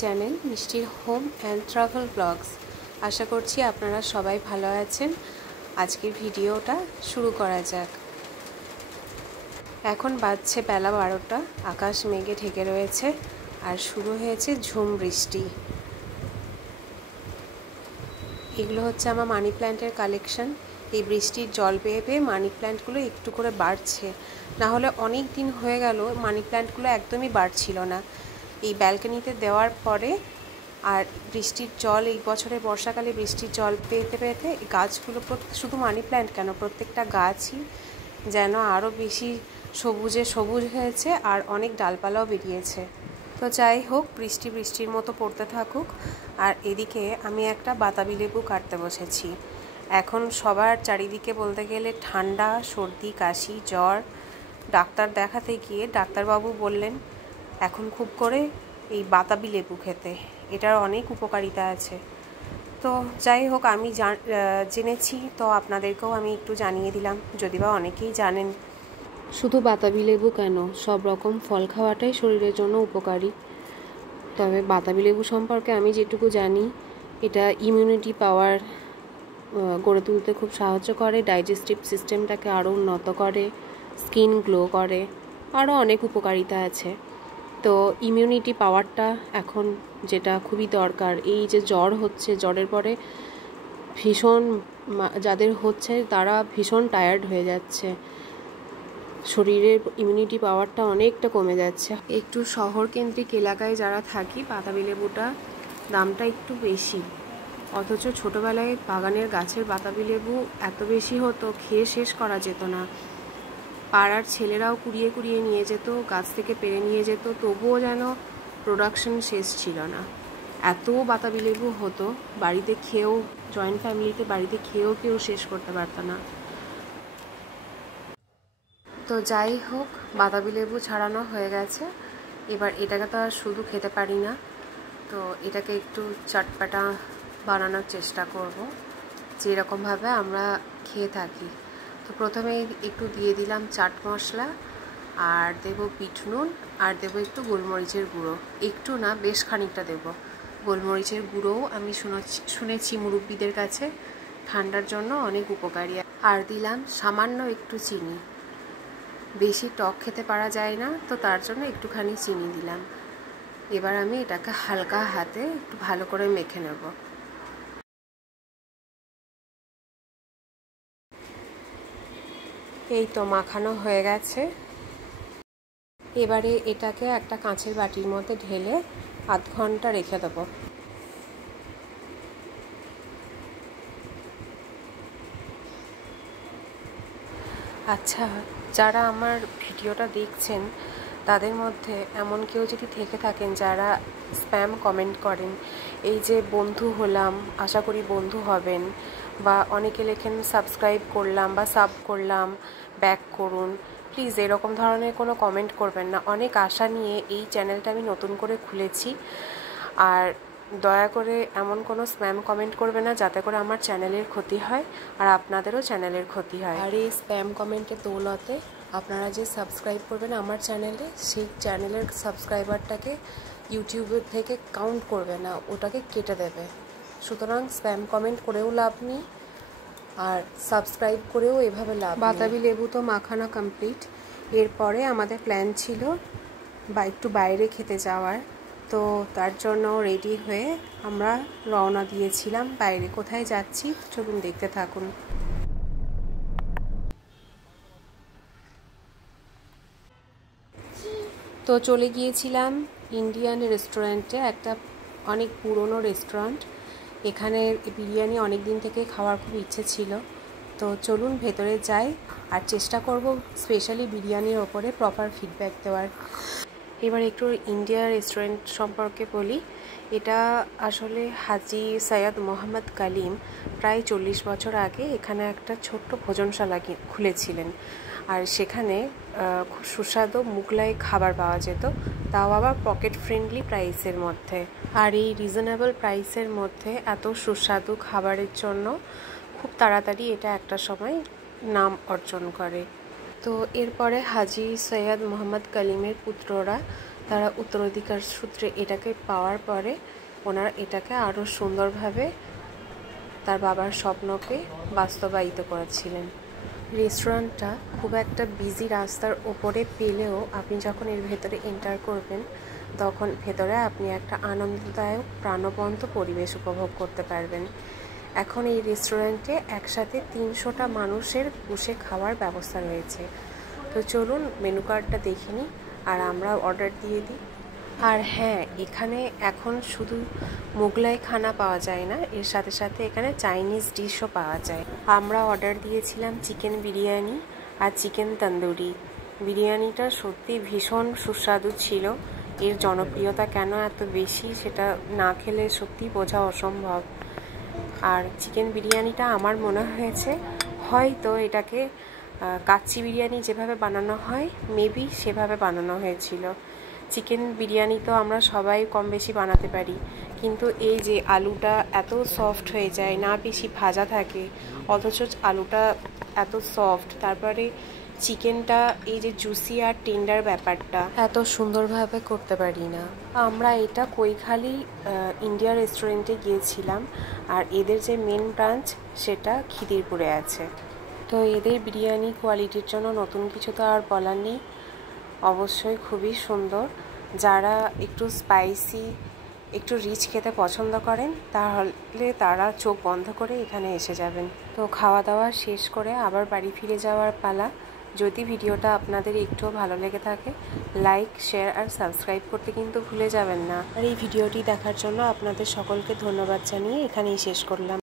Channel মিষ্টির home and travel blogs. আশা করছি আপনারা সবাই ভালো আছেন। আজকের ভিডিওটা শুরু করা যাক। এখন বাজছে বেলা 12টা, আকাশ মেঘে ঢেকে রয়েছে আর শুরু হয়েছে ঝুম বৃষ্টি। এগুলো হচ্ছে আমার মানি প্ল্যান্টের কালেকশন। এই বৃষ্টির জল পেয়ে পেয়ে মানি প্ল্যান্টগুলো একটু করে বাড়ছে, না হলে অনেক দিন হয়ে গেল মানি প্ল্যান্টগুলো একদমই বাড়ছিল না। এই ব্যালকনিতে দেওয়ার পরে আর বৃষ্টির জল, এই বছরের বর্ষাকালে বৃষ্টির জল পেতে পেতে এই গাছগুলো, শুধু মানি প্ল্যান্ট কেন, প্রত্যেকটা গাছই যেন আরও বেশি সবুজে সবুজ হয়েছে আর অনেক ডালপালাও বেরিয়েছে। তো যাই হোক, বৃষ্টির মতো পড়তে থাকুক। আর এদিকে আমি একটা বাতাবি লেবু কাটতে বসেছি। এখন সবার চারিদিকে বলতে গেলে ঠান্ডা, সর্দি, কাশি, জ্বর। ডাক্তার দেখাতে গিয়ে ডাক্তারবাবু বললেন এখন খুব করে এই বাতাবি লেবু খেতে, এটার অনেক উপকারিতা আছে। তো যাই হোক, আমি জেনেছি, তো আপনাদেরকেও আমি একটু জানিয়ে দিলাম, যদি বা অনেকেই জানেন। শুধু বাতাবি লেবু কেন, সব রকম ফল খাওয়াটাই শরীরের জন্য উপকারী। তবে বাতাবি লেবু সম্পর্কে আমি যেটুকু জানি, এটা ইমিউনিটি পাওয়ার গড়ে তুলতে খুব সাহায্য করে, ডাইজেস্টিভ সিস্টেমটাকে আরও উন্নত করে, স্কিন গ্লো করে, আরও অনেক উপকারিতা আছে। তো ইমিউনিটি পাওয়ারটা এখন যেটা খুবই দরকার। এই যে জ্বর হচ্ছে, জ্বরের পরে ভীষণ, যাদের হচ্ছে তারা ভীষণ টায়ার্ড হয়ে যাচ্ছে, শরীরের ইমিউনিটি পাওয়ারটা অনেকটা কমে যাচ্ছে। একটু শহর কেন্দ্রিক এলাকায় যারা থাকি, বাতাবি লেবুটা দামটা একটু বেশি, অথচ ছোটোবেলায় বাগানের গাছের বাতাবি লেবু এত বেশি হতো, খেয়ে শেষ করা যেত না। পাড়ার ছেলেরাও কুড়িয়ে কুড়িয়ে নিয়ে যেত, গাছ থেকে পেরে নিয়ে যেত, তবুও যেন প্রোডাকশন শেষ ছিল না। এত বাতাবি লেবু হতো, বাড়িতে খেয়েও, জয়েন্ট ফ্যামিলিতে বাড়িতে খেয়েও কেউ শেষ করতে পারত না। তো যাই হোক, বাতাবি লেবু ছাড়ানো হয়ে গেছে। এবার এটাকে তো আর শুধু খেতে পারি না, তো এটাকে একটু চটপাটা বানানোর চেষ্টা করব, যেরকমভাবে আমরা খেয়ে থাকি। তো প্রথমে একটু দিয়ে দিলাম চাট মশলা, আর দেব বিট নুন, আর দেব একটু গোলমরিচের গুঁড়ো। একটু না, বেশ খানিকটা দেব। গোলমরিচের গুঁড়োও আমি শুনেছি মুরব্বিদের কাছে ঠান্ডার জন্য অনেক উপকারী। আর দিলাম সামান্য একটু চিনি। বেশি টক খেতে পারা যায় না, তো তার জন্য একটুখানি চিনি দিলাম। এবার আমি এটাকে হালকা হাতে একটু ভালো করে মেখে নেব। এই তো মাখানো হয়ে গেছে। এবারে এটাকে একটা কাঁচের বাটির মধ্যে ঢেলে আধ ঘন্টা রেখে দেবো। আচ্ছা, যারা আমার ভিডিওটা দেখছেন তাদের মধ্যে এমন কেউ যদি থেকে থাকেন যারা স্প্যাম কমেন্ট করেন, এই যে বন্ধু হলাম, আশা করি বন্ধু হবেন, বা অনেকে লেখেন সাবস্ক্রাইব করলাম বা সাব করলাম, ব্যাক করুন, প্লিজ এরকম ধরনের কোনো কমেন্ট করবেন না। অনেক আশা নিয়ে এই চ্যানেলটা আমি নতুন করে খুলেছি, আর দয়া করে এমন কোনো স্প্যাম কমেন্ট করবে না যাতে করে আমার চ্যানেলের ক্ষতি হয় আর আপনাদেরও চ্যানেলের ক্ষতি হয়। আর এই স্প্যাম কমেন্টের দৌলতে আপনারা যে সাবস্ক্রাইব করবেন আমার চ্যানেলে, সেই চ্যানেলের সাবস্ক্রাইবারটাকে ইউটিউবের থেকে কাউন্ট করবে না, ওটাকে কেটে দেবে। সুতরাং স্প্যাম কমেন্ট করেও লাভ নেই, আর সাবস্ক্রাইব করেও এভাবে লাভ নেই। বাতাবি লেবু তো মাখানো কমপ্লিট। এরপরে আমাদের প্ল্যান ছিল একটু বাইরে খেতে যাওয়ার, তো তার জন্য রেডি হয়ে আমরা রওনা দিয়েছিলাম বাইরে। কোথায় যাচ্ছি চলুন দেখতে থাকুন। তো চলে গিয়েছিলাম ইন্ডিয়ান রেস্টুরেন্টে, একটা অনেক পুরনো রেস্টুরেন্ট। এখানে বিরিয়ানি অনেক দিন থেকে খাওয়ার খুব ইচ্ছে ছিল, তো চলুন ভেতরে যাই আর চেষ্টা করব স্পেশালি বিরিয়ানির ওপরে প্রপার ফিডব্যাক দেওয়ার। এবার একটু ইন্ডিয়া রেস্টুরেন্ট সম্পর্কে বলি। এটা আসলে হাজি সৈয়দ মোহাম্মদ কালিম প্রায় 40 বছর আগে এখানে একটা ছোট্ট ভোজনশালা খুলেছিলেন, আর সেখানে খুব সুস্বাদু মুঘলাই খাবার পাওয়া যেত, তাও আবার পকেট ফ্রেন্ডলি প্রাইসের মধ্যে। আর এই রিজনেবল প্রাইসের মধ্যে এত সুস্বাদু খাবারের জন্য খুব তাড়াতাড়ি এটা একটা সময় নাম অর্জন করে। তো এরপরে হাজি সৈয়দ মোহাম্মদ কালিমের পুত্ররা তারা উত্তরাধিকার সূত্রে এটাকে পাওয়ার পরে ওনারা এটাকে আরও সুন্দরভাবে তার বাবার স্বপ্নকে বাস্তবায়িত করেছিলেন। রেস্টুরেন্টটা খুব একটা বিজি রাস্তার ওপরে পেলেও আপনি যখন এর ভেতরে এন্টার করবেন তখন ভেতরে আপনি একটা আনন্দদায়ক প্রাণবন্ত পরিবেশ উপভোগ করতে পারবেন। এখন এই রেস্টুরেন্টে একসাথে 300টা মানুষের বসে খাওয়ার ব্যবস্থা রয়েছে। তো চলুন মেনু কার্ডটা দেখে নিই আর আমরা অর্ডার দিয়ে দিই। আর হ্যাঁ, এখানে এখন শুধু মোগলাই খানা পাওয়া যায় না, এর সাথে সাথে এখানে চাইনিজ ডিশও পাওয়া যায়। আমরা অর্ডার দিয়েছিলাম চিকেন বিরিয়ানি আর চিকেন তন্দুরি। বিরিয়ানিটা সত্যি ভীষণ সুস্বাদু ছিল। এর জনপ্রিয়তা কেন এত বেশি সেটা না খেলে সত্যি বোঝা অসম্ভব। আর চিকেন বিরিয়ানিটা আমার মনে হয়েছে হয়তো এটাকে কাচ্চি বিরিয়ানি যেভাবে বানানো হয় মেবি সেভাবে বানানো হয়েছিল। চিকেন বিরিয়ানি তো আমরা সবাই কম বেশি বানাতে পারি, কিন্তু এই যে আলুটা এত সফট হয়ে যায়, না বেশি ভাজা থাকে অথচ আলুটা এত সফট, তারপরে চিকেনটা এই যে জুসি আর টেন্ডার ব্যাপারটা এত সুন্দরভাবে করতে পারি না। আমরা এটা কৈখালি ইন্ডিয়া রেস্টুরেন্টে গিয়েছিলাম, আর এদের যে মেন ব্রাঞ্চ সেটা খিদিরপুরে আছে। তো এদের বিরিয়ানি কোয়ালিটির জন্য নতুন কিছু তো আর বলার নেই, অবশ্যই খুবই সুন্দর। যারা একটু স্পাইসি একটু রিচ খেতে পছন্দ করেন তাহলে তারা চোখ বন্ধ করে এখানে এসে যাবেন। তো খাওয়া দাওয়া শেষ করে আবার বাড়ি ফিরে যাওয়ার পালা। যদি ভিডিওটা আপনাদের একটুও ভালো লেগে থাকে লাইক, শেয়ার আর সাবস্ক্রাইব করতে কিন্তু ভুলে যাবেন না। আর এই ভিডিওটি দেখার জন্য আপনাদের সকলকে ধন্যবাদ জানিয়ে এখানেই শেষ করলাম।